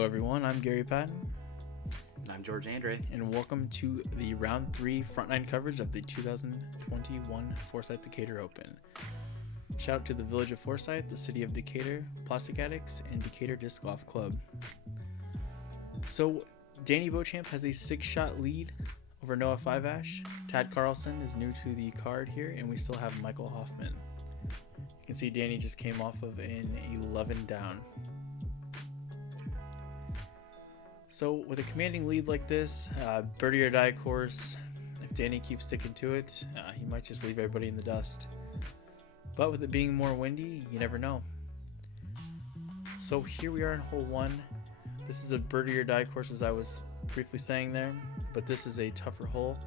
Hello everyone, I'm Garry Patton. And I'm George Andrae. And welcome to the Round 3 Frontline coverage of the 2021 Forsyth Decatur Open. Shout out to the Village of Forsyth, the City of Decatur, Plastic Addicts, and Decatur Disc Golf Club. So, Danny Beauchamp has a 6-shot lead over Noah Fiveash. Tad Carlson is new to the card here, and we still have Michael Hoffman. You can see Danny just came off of an 11 down. So with a commanding lead like this, birdie or die course, if Danny keeps sticking to it, he might just leave everybody in the dust. But with it being more windy, you never know. So here we are in hole 1. This is a birdie or die course, as I was briefly saying there, but this is a tougher hole.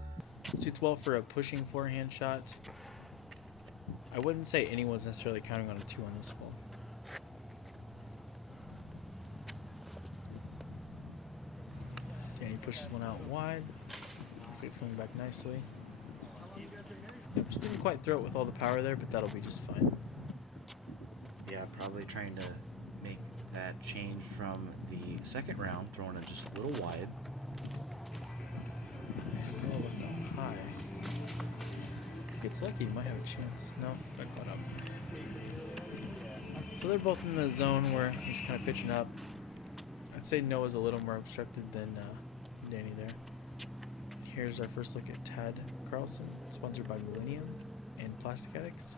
Suits well for a pushing forehand shot. I wouldn't say anyone's necessarily counting on a 2 on this hole. Danny pushes one out wide. Looks like it's coming back nicely. Yep, just didn't quite throw it with all the power there, but that'll be just fine. Yeah, probably trying to make that change from the second round, throwing it just a little wide. And Noah left out high. If he gets lucky, he might have a chance. No, got caught up. So they're both in the zone where he's kind of pitching up. I'd say Noah's a little more obstructed than Danny there. Here's our first look at Tad Carlson, sponsored by Millennium and Plastic Addicts.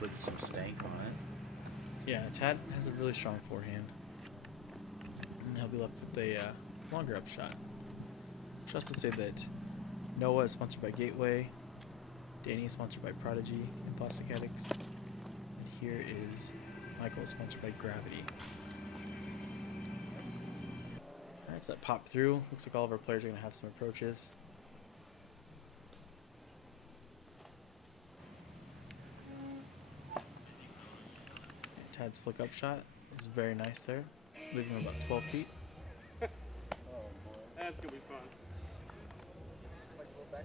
Put some stank on it. Yeah, Tad has a really strong forehand. And he'll be left with a longer upshot. Should also say that Noah is sponsored by Gateway, Danny is sponsored by Prodigy and Plastic Addicts, and here is Michael, sponsored by Gravity. Alright, so that popped through. Looks like all of our players are going to have some approaches. Tad's flick up shot is very nice there, leaving him about 12 feet. Oh boy. That's going to be fun.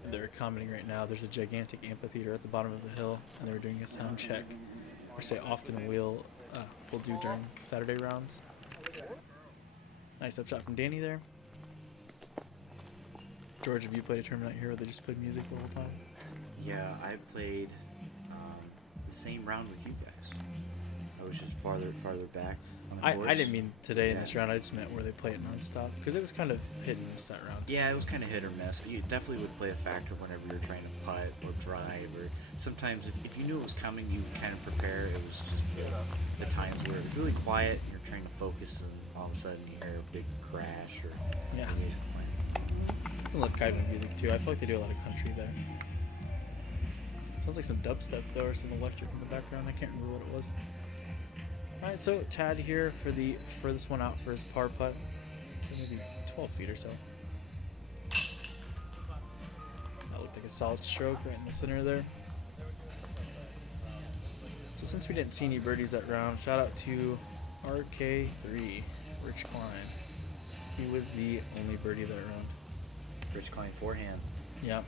They're commenting right now, there's a gigantic amphitheater at the bottom of the hill, and they were doing a sound check, which they often will do during Saturday rounds. Nice upshot from Danny there. George, have you played a tournament out here where they just played music the whole time? Yeah, I played the same round with you guys. I was just farther back on the course. I didn't mean today in this round, I just meant where they play it nonstop, because it was kind of hit and miss that round. Yeah, it was kind of hit or miss. You definitely would play a factor whenever you're trying to putt or drive, or sometimes if you knew it was coming, you would kind of prepare. It was just the times where it was really quiet, you're trying to focus, and all of a sudden you hear a big crash or Yeah. music playing. It's a lot of Kaivan music too. I feel like they do a lot of country there. Sounds like some dubstep though, or some electric in the background. I can't remember what it was. Alright, so Tad here for the furthest one out for his par putt. So maybe 12 feet or so. That looked like a solid stroke right in the center there. So since we didn't see any birdies that round, shout out to RK3, Rich Klein. He was the only birdie that round. Rich Klein forehand. Yeah.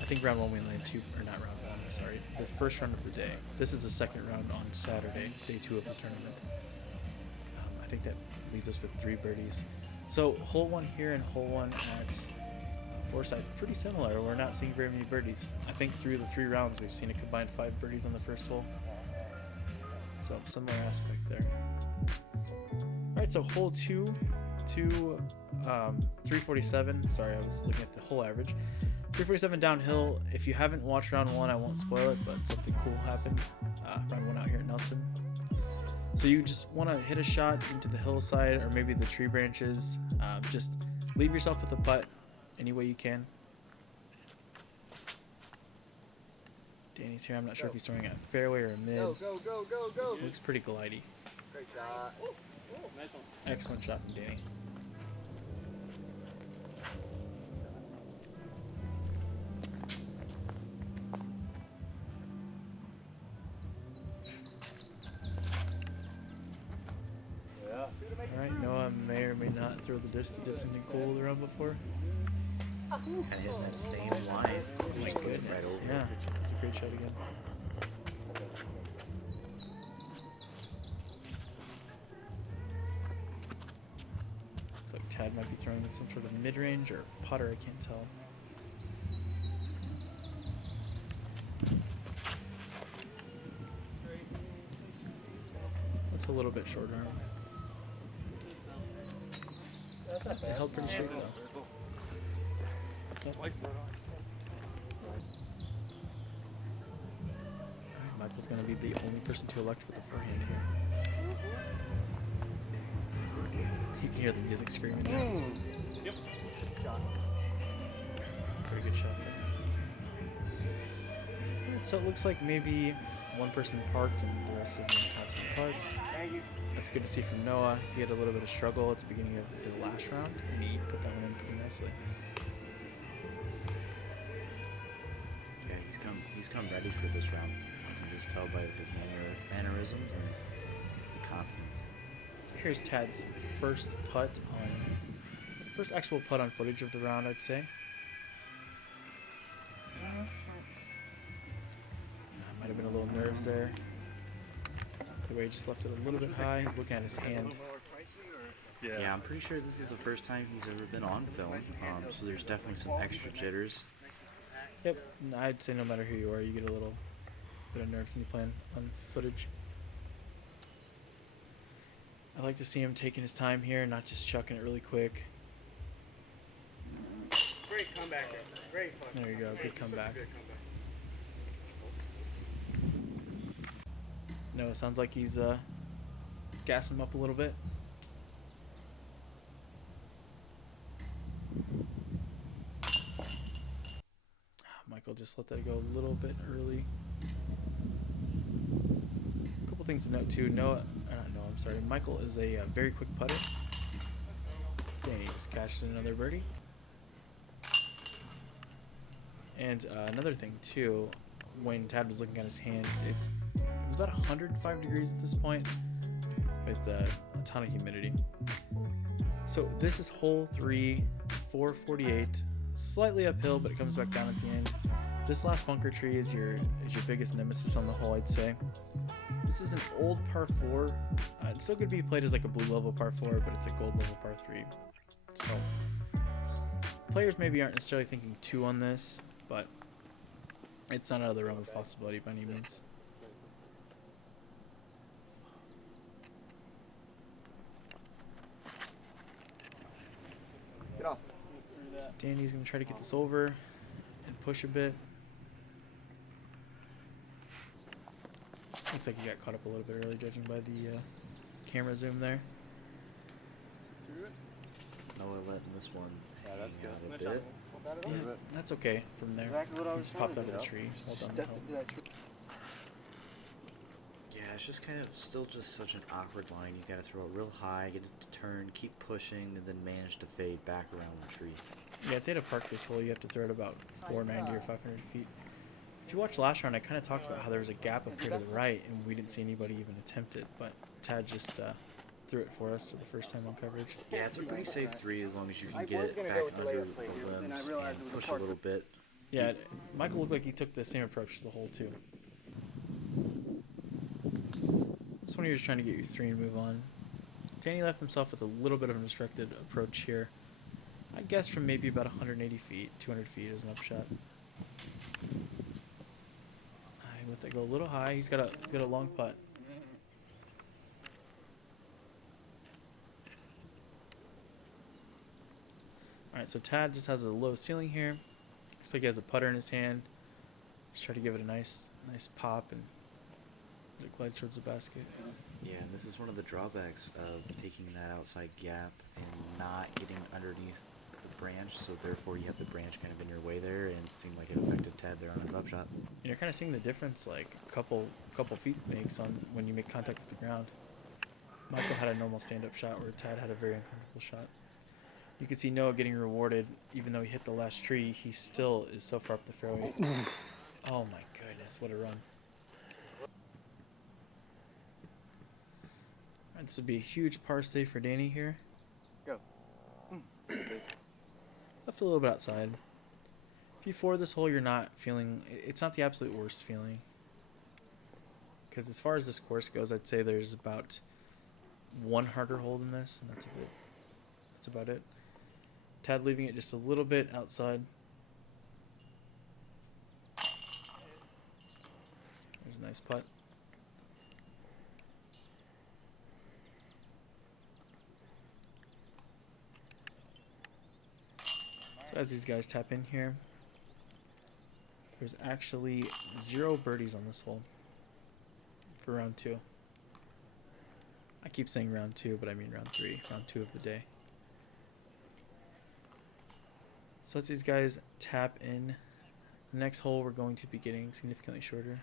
I think round 1 we landed 2, or not round 1, I'm sorry. The first round of the day. This is the second round on Saturday, day 2 of the tournament. I think that leaves us with 3 birdies. So hole 1 here and hole 1 at Forsyth, pretty similar. We're not seeing very many birdies. I think through the 3 rounds we've seen a combined 5 birdies on the first hole. So similar aspect there. Alright, so hole 2 to 347. Sorry, I was looking at the hole average. 347 downhill. If you haven't watched round 1, I won't spoil it, but something cool happened. Round 1 out here at Nelson. So you just want to hit a shot into the hillside or maybe the tree branches. Just leave yourself with a putt any way you can. Danny's here. I'm not sure if he's throwing a fairway or a mid. Go, go, go, go, go. Looks pretty glidey. Great shot. Nice one. Excellent shot from Danny. Alright, Noah may or may not throw the disc. He did something cool the round before. Kind of hitting that same line. My Just puts it goodness. right over. Yeah, that's a great shot again. Tad might be throwing some sort of mid-range or putter, I can't tell. Looks a little bit short arm. They held pretty straight though. Alright, Michael's going to be the only person to elect with the forehand here. You can hear the music screaming now. Yep. It's a pretty good shot there. Alright, so it looks like maybe one person parked and the rest of them have some putts. That's good to see from Noah. He had a little bit of struggle at the beginning of the last round, and he put that one in pretty nicely. Yeah, he's come ready for this round. You can just tell by his mannerisms and the confidence. So here's Tad's first actual putt on footage of the round, I'd say. Might have been a little nerves there. The way he just left it a little bit high. He's looking at his hand. Yeah, I'm pretty sure this is the first time he's ever been on film, so there's definitely some extra jitters. Yep, and I'd say no matter who you are, you get a little bit of nerves when you play on footage. I like to see him taking his time here, not just chucking it really quick. Great comeback. Great fun. There you go, good comeback. No, it sounds like he's gassing him up a little bit. Michael just let that go a little bit early. A couple things to note too. Michael is a very quick putter. Danny just cashed in another birdie. And another thing too, when Tad was looking at his hands, it was about 105 degrees at this point with a ton of humidity. So this is hole 3, 448, slightly uphill, but it comes back down at the end. This last bunker tree is your biggest nemesis on the hole, I'd say. This is an old par 4. It's still going to be played as like a blue level par 4, but it's a gold level par 3. So players maybe aren't necessarily thinking 2 on this, but it's not out of the realm of possibility by any means. Get off. So Danny's going to try to get this over and push a bit. Looks like he got caught up a little bit early, judging by the camera zoom there. Noah letting this one Yeah, that's hang good. out a bit. Yeah, that's okay from there. Exactly what I He was just trying popped to out of do. the tree. Well done, Step Michael. into that tree. Yeah, it's just kind of still just such an awkward line. You got to throw it real high, get it to turn, keep pushing, and then manage to fade back around the tree. Yeah, I'd say to park this hole, you have to throw it about 490 or 500 feet. If you watched last round, I kind of talked about how there was a gap up here to the right, and we didn't see anybody even attempt it, but Tad just threw it for us for the first time on coverage. Yeah, it's a pretty safe 3 as long as you I can get was it gonna back go with the under layup play here, the and I limbs realized it and was a push a park. little bit. Yeah, Michael looked like he took the same approach to the hole, too. This one you're just trying to get your 3 and move on. Danny left himself with a little bit of an obstructed approach here. I guess from maybe about 180 feet, 200 feet is an upshot. I let that go a little high. He's got a long putt. Alright, so Tad just has a low ceiling here. Looks like he has a putter in his hand. Just try to give it a nice pop and let it glide towards the basket. Yeah, and this is one of the drawbacks of taking that outside gap and not getting underneath the branch, so therefore you have the branch kind of in your way there, and it seemed like it affected Tad there on his upshot. And you're kind of seeing the difference, like a couple feet makes on when you make contact with the ground. Michael had a normal stand-up shot where Tad had a very uncomfortable shot. You can see Noah getting rewarded, even though he hit the last tree, he still is so far up the fairway. Oh my goodness, what a run. Alright, this would be a huge par save for Danny here. Go. Left a little bit outside. If you four this hole, you're not feeling, it's not the absolute worst feeling. Because as far as this course goes, I'd say there's about one harder hole than this, and That's about it. Tad leaving it just a little bit outside. There's a nice putt. So as these guys tap in here, there's actually 0 birdies on this hole for round 2. I keep saying round 2, but I mean round 3, round 2 of the day. So as these guys tap in, the next hole we're going to be getting significantly shorter.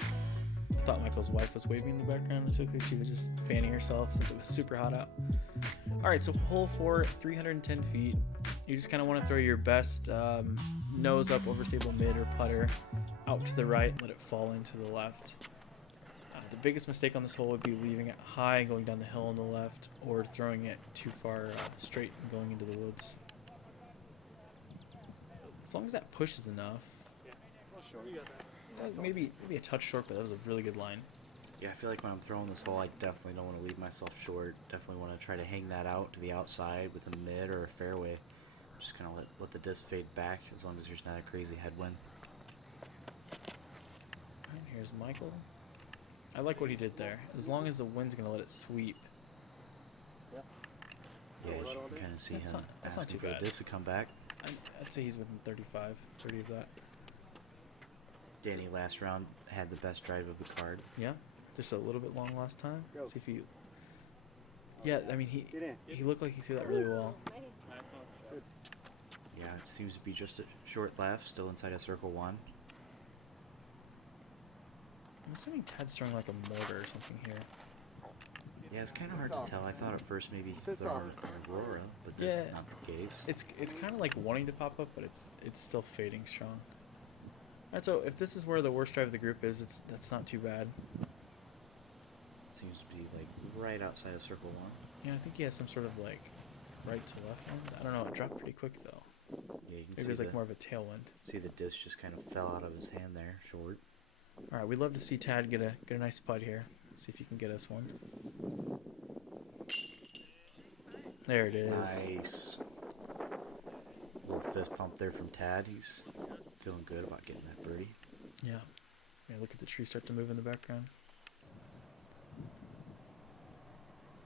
I thought Michael's wife was waving in the background. It looked like she was just fanning herself since it was super hot out. Alright, so hole 4, 310 feet. You just kind of want to throw your best nose up over stable mid or putter out to the right and let it fall into the left. The biggest mistake on this hole would be leaving it high and going down the hill on the left, or throwing it too far straight and going into the woods. As long as that pushes enough. Maybe a touch short, but that was a really good line. Yeah, I feel like when I'm throwing this hole, I definitely don't want to leave myself short. Definitely want to try to hang that out to the outside with a mid or a fairway. Just kind of let the disc fade back as long as there's not a crazy headwind. And here's Michael. I like what he did there. As long as the wind's going to let it sweep. Yeah, you can kind of see That's him not asking too for the bad. disc to come back. I'd say he's within 35, 30 of that. Danny last round had the best drive of the card. Yeah, just a little bit long last time. Go. See if he. Yeah, I mean Get in. he looked like he threw that really well. Yeah, it seems to be just a short left, still inside of circle 1. I'm assuming Tad's throwing like a mortar or something here. Yeah, it's kind of hard to tell. I thought at first maybe he's throwing an Aurora, but that's not the case. It's kind of like wanting to pop up, but it's still fading strong. Alright, so if this is where the worst drive of the group is, that's not too bad. Seems to be like right outside of circle 1. Yeah, I think he has some sort of like right to left end. I don't know. It dropped pretty quick though. Yeah, you can Maybe it was like more of a tailwind. see the disc just kind of fell out of his hand there, short. All right, we'd love to see Tad get a nice putt here. Let's see if he can get us one. There it is. Nice. Little fist pump there from Tad. He's feeling good about getting that birdie. Yeah. Yeah. Look at the tree start to move in the background.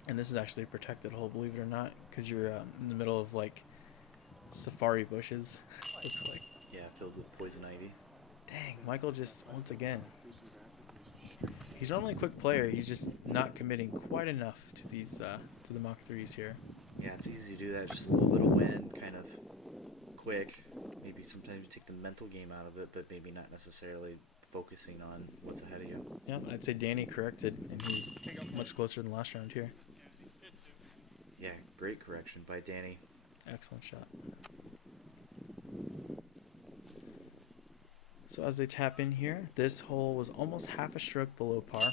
And this is actually a protected hole, believe it or not, because you're in the middle of like safari bushes. Looks like. Yeah, filled with poison ivy. Dang, Michael just once again. He's normally a quick player. He's just not committing quite enough to these to the Mach 3s here. Yeah, it's easy to do that. Just a little bit of wind, kind of quick. Maybe sometimes you take the mental game out of it, but maybe not necessarily focusing on what's ahead of you. Yeah, I'd say Danny corrected, and he's much closer than last round here. Yeah, great correction by Danny. Excellent shot. So as they tap in here, this hole was almost half a stroke below par,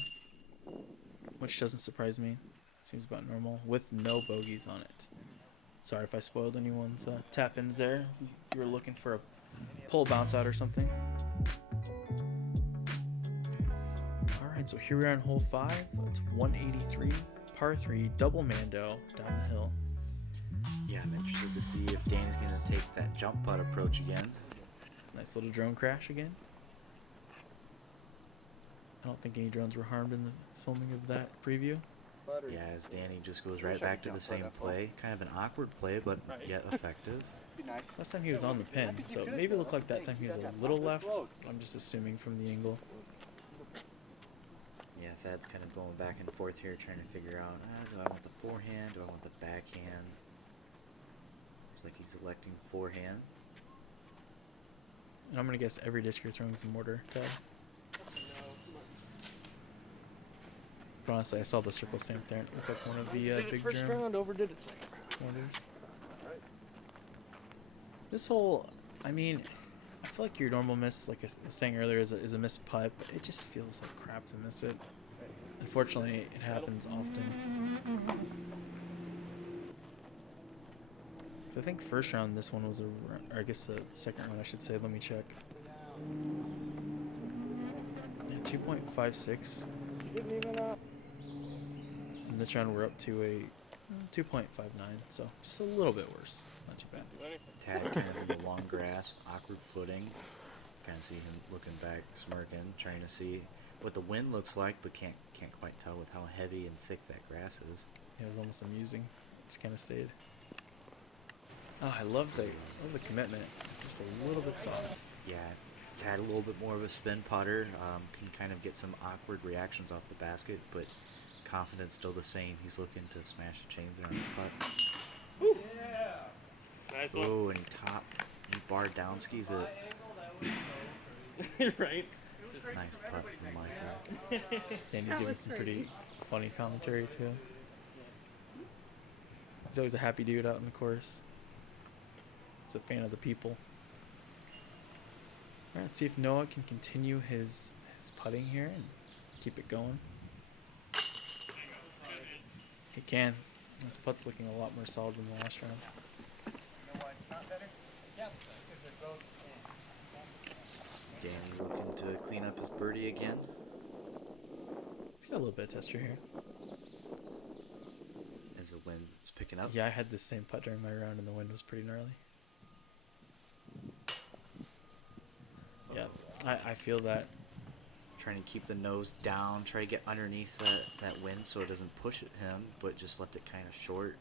which doesn't surprise me. Seems about normal, with no bogeys on it. Sorry if I spoiled anyone's tap-ins there. You were looking for a pull bounce out or something. Alright, so here we are on hole 5. It's 183, par 3, double Mando down the hill. Yeah, I'm interested to see if Danny's going to take that jump putt approach again. Nice little drone crash again. I don't think any drones were harmed in the filming of that preview. Yeah, as Danny just goes right back to the same play. Kind of an awkward play, but yet effective. Last time he was on the pin, so maybe it looked like that time he was a little left. I'm just assuming from the angle. Yeah, Thad's kind of going back and forth here, trying to figure out, do I want the forehand? Do I want the backhand? Looks like he's electing forehand. And I'm going to guess every disc you're throwing is a mortar, Ted. But honestly, I saw the circle stamp there, and it looked like one of the big First germ round, overdid it second. mortars. This hole, I mean, I feel like your normal miss, like I was saying earlier, is a missed putt, but it just feels like crap to miss it. Unfortunately, it happens often. So I think first round, this one was or I guess the second round, I should say. Let me check. Yeah, 2.56. Didn't even And this round, we're up to a 2.59, so just a little bit worse. Not too bad. Tad kind of in the long grass, awkward footing. Kind of see him looking back, smirking, trying to see what the wind looks like, but can't quite tell with how heavy and thick that grass is. It was almost amusing. Just kind of stayed. Oh, I love the commitment. Just a little bit soft. Yeah, Tad a little bit more of a spin putter. Can kind of get some awkward reactions off the basket, but confidence still the same. He's looking to smash the chains around his putt. Woo! Yeah. Nice one. Oh, and he barred down skis it. Right? Nice putt from Michael. And he's That giving was some crazy. pretty funny commentary too. He's always a happy dude out in the course. He's a fan of the people. Alright, let's see if Noah can continue his putting here and keep it going. He can. His putt's looking a lot more solid than the last round. You know why it's not better? Yeah, because they're both Danny looking to clean up his birdie again. He's got a little bit of texture here. As the wind is picking up. Yeah, I had the same putt during my round and the wind was pretty gnarly. Yeah, I feel that. Trying to keep the nose down, try to get underneath that wind so it doesn't push at him, but just left it kind of short.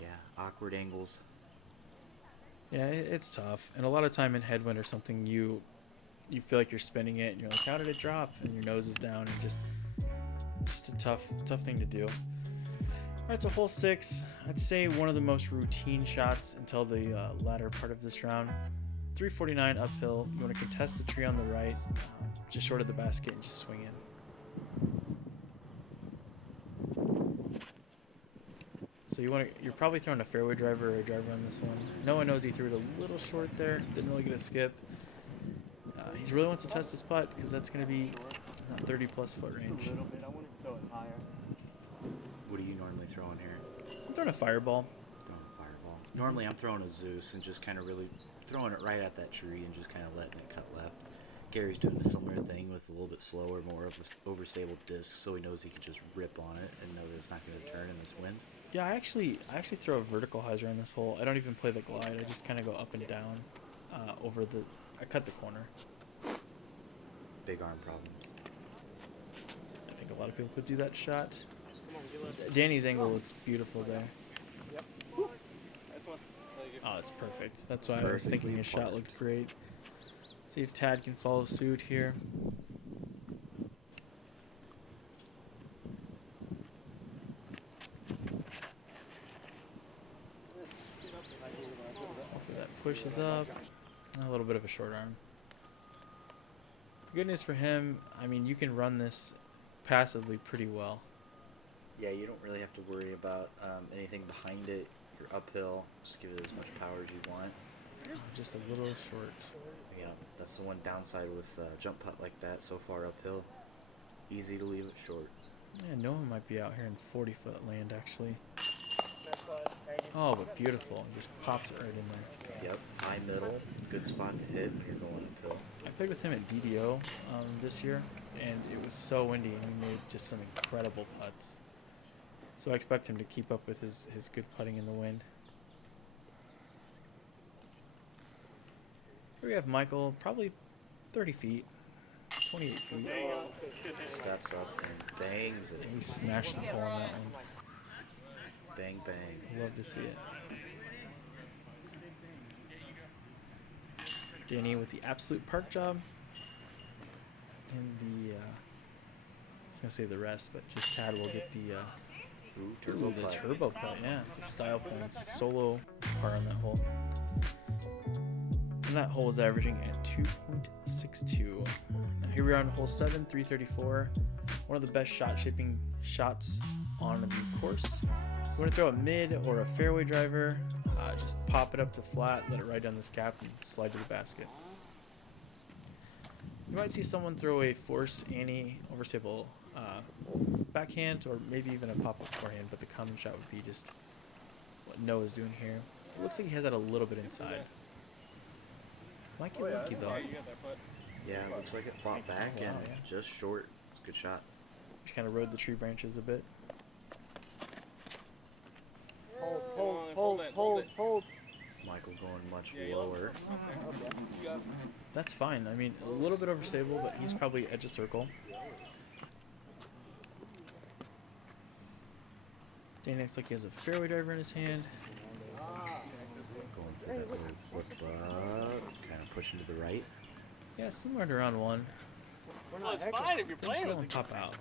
Yeah, awkward angles. Yeah, it's tough. And a lot of time in headwind or something, you feel like you're spinning it and you're like, how did it drop? And your nose is down and just a tough thing to do. All right, so hole 6, I'd say one of the most routine shots until the latter part of this round. 349 uphill. You want to contest the tree on the right, just short of the basket, and just swing in. So you're probably throwing a fairway driver or a driver on this one. Noah knows he threw it a little short there. Didn't really get a skip. He really wants to test his putt because that's going to be 30 plus foot range. a little bit. I want to throw it higher. What are you normally throwing here? I'm throwing a fireball. Throwing a fireball. Normally I'm throwing a Zeus and just kind of really throwing it right at that tree and just kind of letting it cut left. Gary's doing a similar thing with a little bit slower, more of a overstable disc, so he knows he can just rip on it and know that it's not going to turn in this wind. Yeah, I actually throw a vertical hyzer on this hole. I don't even play the glide. I just kind of go up and down I cut the corner. Big arm problems. I think a lot of people could do that shot. Come on, get it. Danny's angle looks beautiful there. Yep. Nice one. Really good. Oh, it's perfect. That's why I was Perfectly thinking his shot parked. looked great. See if Tad can follow suit here. Hopefully that pushes up. A little bit of a short arm. The good news for him, I mean, you can run this passively pretty well. Yeah, you don't really have to worry about anything behind it. You're uphill. Just give it as much power as you want. Just a little short. Yeah, that's the one downside with jump putt like that so far uphill. Easy to leave it short. Yeah, Noah might be out here in 40-foot land, actually. That's why hanging. Oh, but beautiful. He just pops it right in there. Yep, high middle, good spot to hit when you're going uphill. I played with him at DDO this year, and it was so windy, and he made just some incredible putts. So I expect him to keep up with his good putting in the wind. Here we have Michael, probably 30 feet, 28 feet. Steps up and bangs it. He smashed the hole on that one. Bang, bang. Love to see it. Danny with the absolute park job. And the, I was going to say the rest, but just Tad will get the, Turbo the putt. turbo putt, yeah. The style points. Solo par on that hole. And that hole is averaging at 2.62. Now here we are on hole 7, 334. One of the best shot shaping shots on the course. You want to throw a mid or a fairway driver, just pop it up to flat, let it ride down this gap, and slide to the basket. You might see someone throw a force Annie overstable backhand, or maybe even a pop-up forehand, but the common shot would be just what Noah's doing here. It looks like he has that a little bit inside. Might get lucky though. You got that putt. Yeah, looks like it fought back Wow, and yeah. just short. Good shot. Just kind of rode the tree branches a bit. Hold. Michael going much lower. That's fine. I mean, a little bit overstable, but he's probably edge of circle. Danny looks like he has a fairway driver in his hand. Going for that little flip up. Kind of pushing to the right. Yeah, similar to round one. Well, it's fine if you're Things playing don't with it. pop out.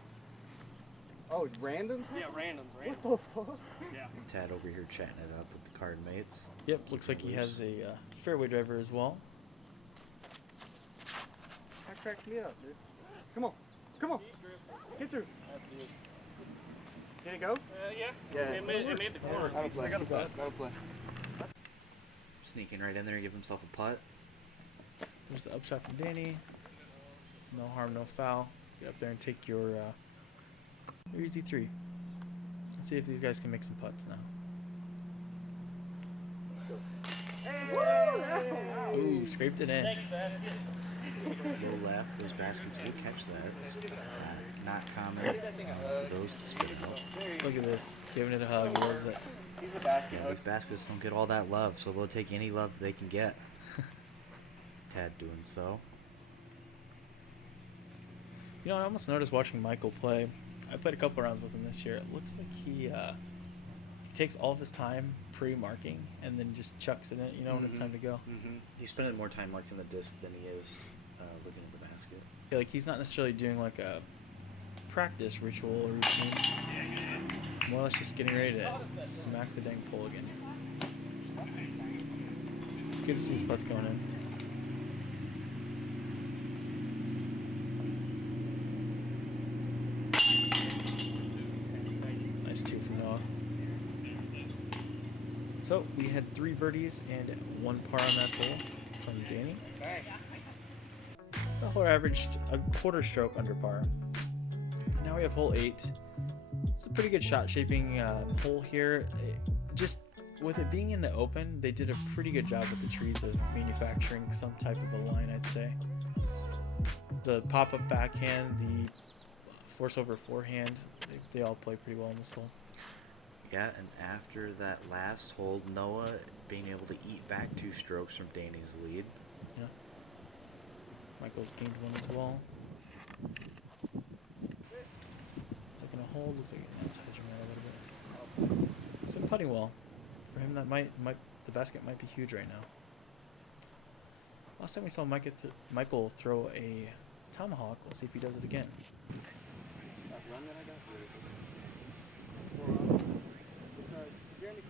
Oh, randoms? Yeah, randoms. What the fuck? Yeah. Tad over here chatting it up with the card mates. Yep, looks like he has a fairway driver as well. That cracked me up, dude. Come on. Get through. Did it go? Yeah. It made the corner. That'll play. Sneaking right in there, give himself a putt. There's the upshot from Danny. No harm, no foul. Get up there and take your easy three. Let's see if these guys can make some putts now. Ooh, scraped it in. Low left, those baskets will catch that. Not common for those to spin out. Look at this, giving it a hug. He loves it. He's a basket. Yeah, these baskets don't get all that love, so they'll take any love they can get. Tad doing so. You know, I almost noticed watching Michael play. I played a couple rounds with him this year. It looks like he takes all of his time pre-marking and then just chucks it in, you know, when it's time to go. He's spending more time marking the disc than he is looking at the basket. Yeah, like he's not necessarily doing like a practice ritual or routine. More or less just getting ready to smack the dang pole again. It's good to see his putts going in. Nice two for Noah. So we had 3 birdies and 1 par on that hole from Danny. The hole averaged a quarter stroke under par. Now we have hole 8. It's a pretty good shot shaping hole here. Just with it being in the open, they did a pretty good job with the trees of manufacturing some type of a line, I'd say. The pop-up backhand, the force over forehand, they all play pretty well in this hole. Yeah, and after that last hole, Noah being able to eat back 2 strokes from Danny's lead. Yeah. Michael's gained 1 as well. Looks like in a hole, looks like it outside a little bit. He's been putting well. For him, that might the basket might be huge right now. Last time we saw Michael throw a tomahawk. We'll see if he does it again.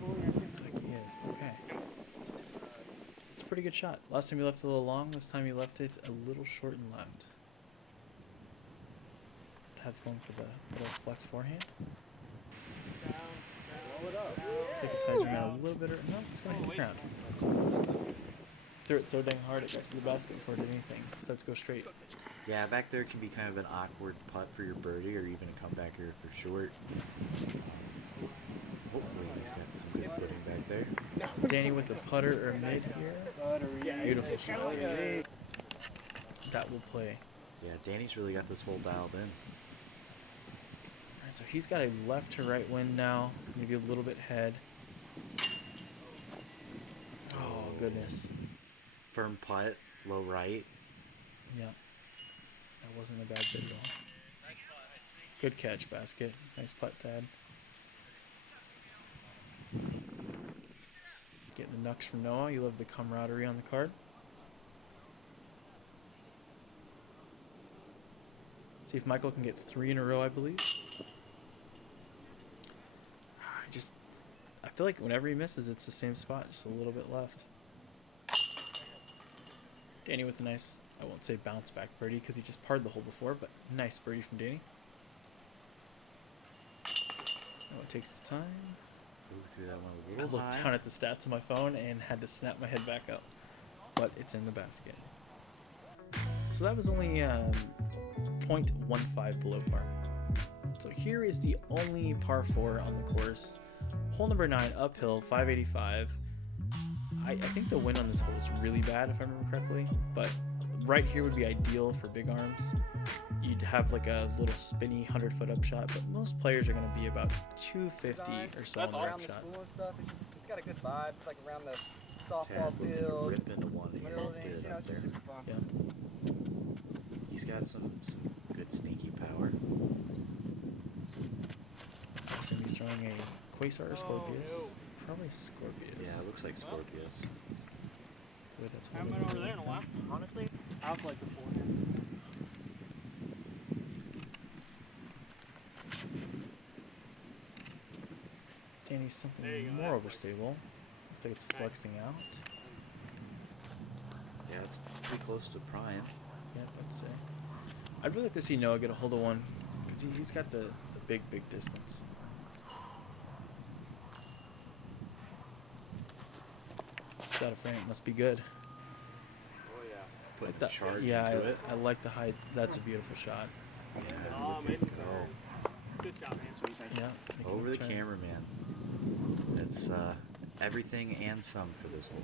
Looks like he is. Okay. It's a pretty good shot. Last time he left it a little long. This time he left it a little short and left. Tad's going for the little flex forehand. Looks like it's hyzing around a little bit. No, it's going to hit the ground. Threw it so dang hard it got to the basket before it did anything. So let's go straight. Yeah, back there can be kind of an awkward putt for your birdie or even a comeback here for short. Hopefully he's got some good footing back there. Danny with a putter or mid here. Beautiful shot. That will play. Yeah, Danny's really got this hole dialed in. Alright, so he's got a left to right wind now. Maybe a little bit head. Oh, goodness. Firm putt, low right. Yeah. That wasn't a bad bit at all. Good catch, basket. Nice putt, Tad. Getting the knucks from Noah. You love the camaraderie on the card. See if Michael can get 3 in a row, I believe. I feel like whenever he misses, it's the same spot, just a little bit left. Danny with a nice, I won't say bounce back birdie because he just parred the hole before, but nice birdie from Danny. Noah takes his time. Move through that one a I little looked high. down at the stats on my phone and had to snap my head back up, but it's in the basket. So that was only 0.15 below par. So here is the only par 4 on the course. Hole number 9, uphill, 585. I think the wind on this hole is really bad if I remember correctly, but right here would be ideal for big arms. You'd have like a little spinny 100-foot upshot, but most players are going to be about 250 or so on the upshot. got a good vibe. It's like around the softball Tad looking to field. rip into one here. Middle of the Get range, it you know, up it's there. just super fun. Yeah. He's got some good sneaky power. So he's throwing a Quasar or Scorpius. Probably Scorpius. Yeah, it looks like Scorpius. With its Haven't been over there in a while. Honestly, I was like before. Danny's There you something go, more that's overstable. Looks like it's Okay. flexing out. Yeah, it's pretty close to prime. Yep, I'd say. I'd really like to see Noah get a hold of one, because he's got the big distance. It's got a frame, it must be good. Oh yeah. Putting That- a charge yeah, into it. I like the height. That's a beautiful shot. Yeah, Oh, look made at the it go. turn. Good job, man. Sweet. Thank you. Yeah. making Over a the turn. camera, man. That's everything and some for this hole.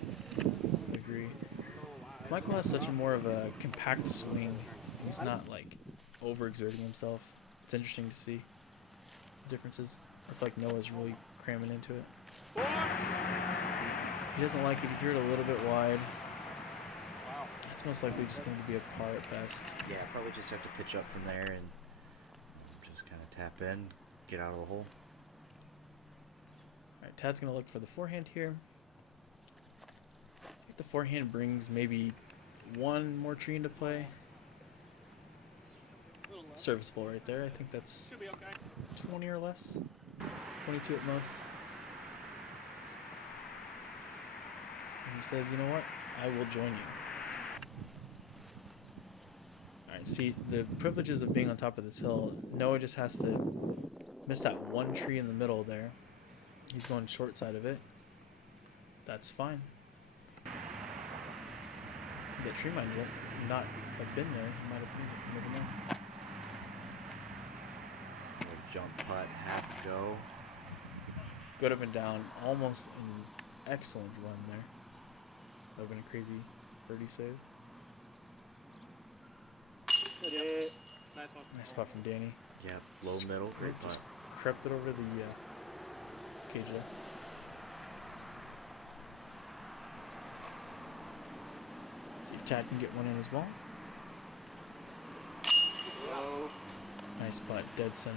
I agree. Oh, wow. Michael has such a more of a compact swing. He's not like overexerting himself. It's interesting to see the differences. I feel like Noah's really cramming into it. He doesn't like it. He threw it a little bit wide. Wow. It's most likely just going to be a par at best. Yeah, probably just have to pitch up from there and just kind of tap in, get out of the hole. Alright, Tad's going to look for the forehand here. I think the forehand brings maybe one more tree into play. A little less. Serviceable right there. I think that's Should be okay. 20 or less. 22 at most. And he says, you know what? I will join you. Alright, see, the privileges of being on top of this hill, Noah just has to miss that one tree in the middle there. He's going short side of it. That's fine. That tree might not have been there. It might have been. You never know. Little jump putt, half go. Good up and down. Almost an excellent run there. That would have been a crazy birdie save. Good hit. Nice one. Nice spot from Danny. Yep, low middle, great putt. Just crept it over the cage there. See if Tad can get one in as well. Whoa. Nice putt, dead center.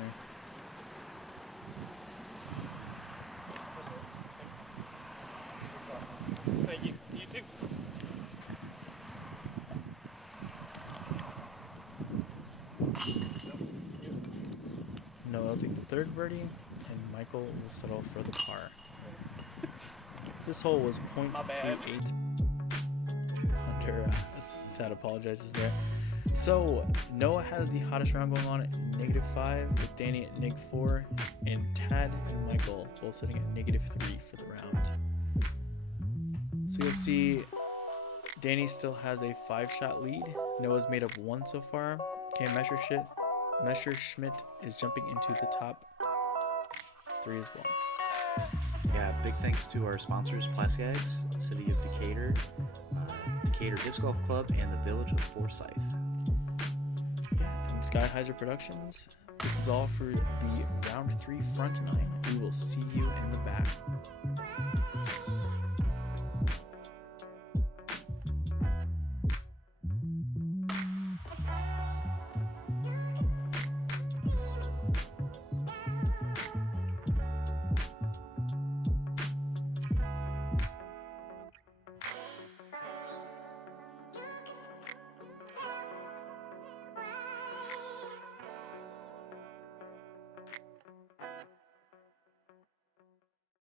Thank you. You too. Noah will take the third birdie, and Michael will settle for the par. This hole was My bad. .38. Hunter, Tad apologizes there. So Noah has the hottest round going on at -5, with Danny at -4, and Tad and Michael both sitting at -3 for the round. So you'll see Danny still has a 5-shot lead. Noah's made up 1 so far. Cam Messerschmidt is jumping into the top 3 as well. Yeah, big thanks to our sponsors, Plastic Addicts, City of Decatur, Decatur Disc Golf Club, and the Village of Forsyth. Yeah, from Sky Heiser Productions. This is all for the round 3 front 9. We will see you in the back.